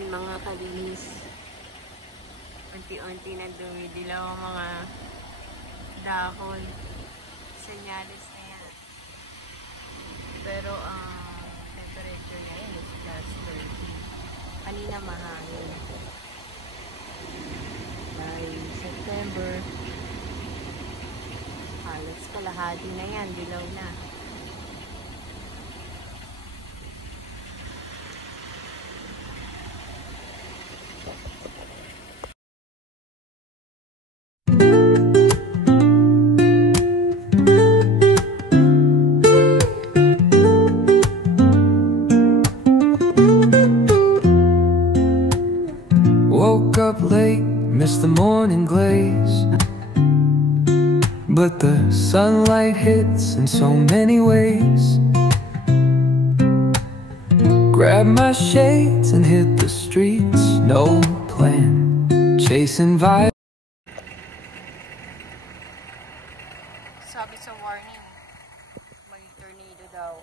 Ayan mga kalinis. Unti-unti na dumidilaw ang mga dahon. Senyales na yan. Pero ang temperature ngayon is just 30. Kanina mahangin. By September, halos kalahati na yan. Dilaw na. Woke up late, missed the morning glaze, but the sunlight hits in so many ways. Grabbed my shades and hit the streets, no plan, chasing vibes. Sabi sa warning, may tornado daw.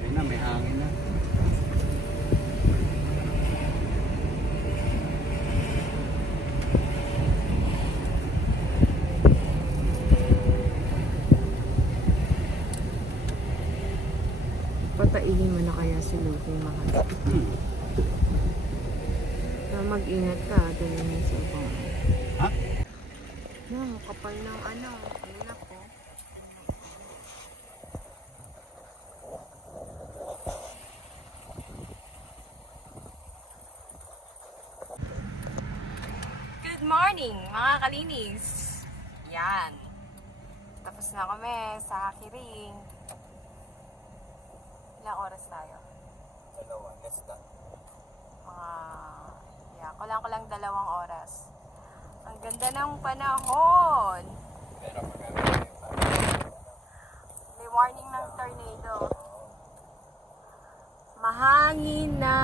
Ayun na, may hangin na. Patailin mo na kaya si Luke mahal. Na mag-ingat ka, ganyan yung cellphone. Ha? No, kapal ng ano, ulap ko. Good morning mga kalinis! Yan. Tapos na kami sa Hakiring. Ilang oras tayo? Dalawa, less than. Kulang 2 oras. Ang ganda ng panahon! Pero magagawin May warning ng tornado. Mahangin na.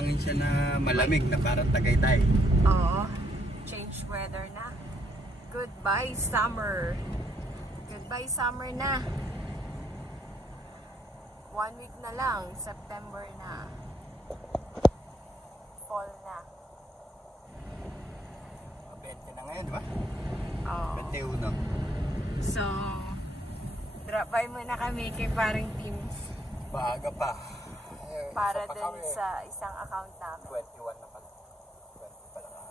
mahangin siya na malamig na parang Tagaytay. Oo. Change weather na. Goodbye summer. Goodbye summer na. 1 week na lang. September na. Fall na. 20 na ngayon, di ba? Oo. 21. So, drop by muna kami kay paring Teams. Maaga pa. Para Isa pa dun kami. sa isang account namin. 21 na pala. 20 pala na.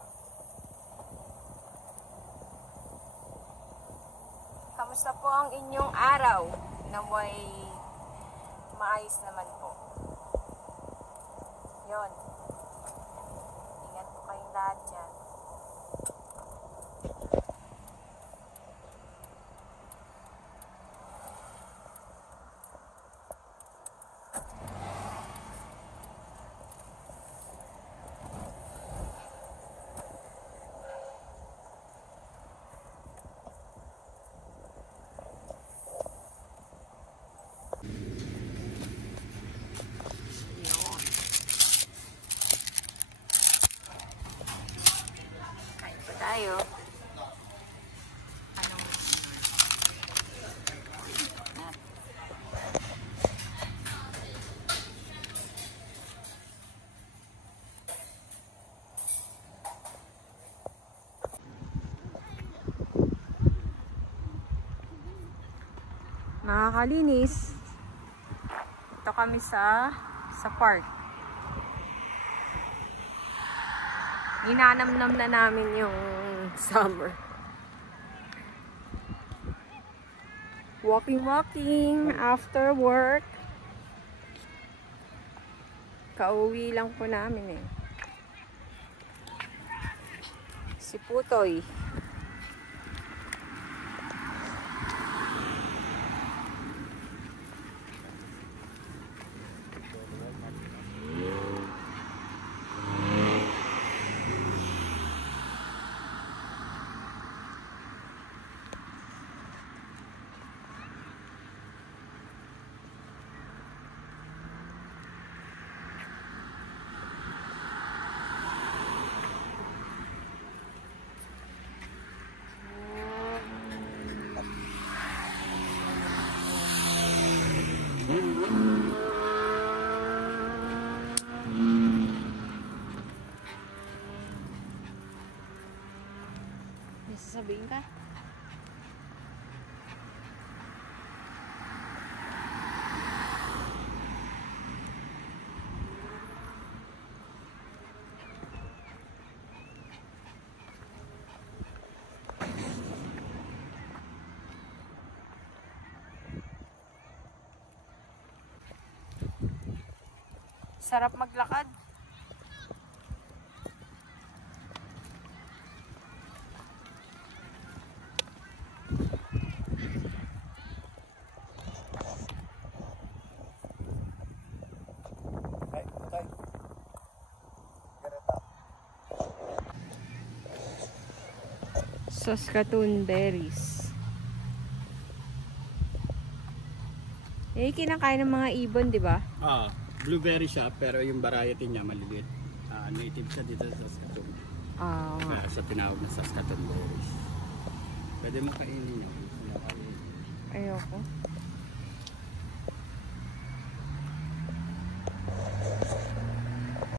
Kamusta po ang inyong araw? Naway maayos naman po. Yon. Ingat po kayong lahat dyan. Yun. Kain pa tayo. Anong nakakalinis. Ito kami sa park. Ninanamnam na namin yung summer. Walking after work. Kauwi lang po namin eh. Si Putoy. May sasabihin ka? Sarap maglakad. Ay, okay. Saskatoon berries. Eh, kinakain ng mga ibon, di ba? Blueberry siya pero yung variety niya maliliit. Native siya dito sa Saskatoon. Kaya siya tinawag na Saskatoon berries. Pwede mo kainin yun. Ayoko.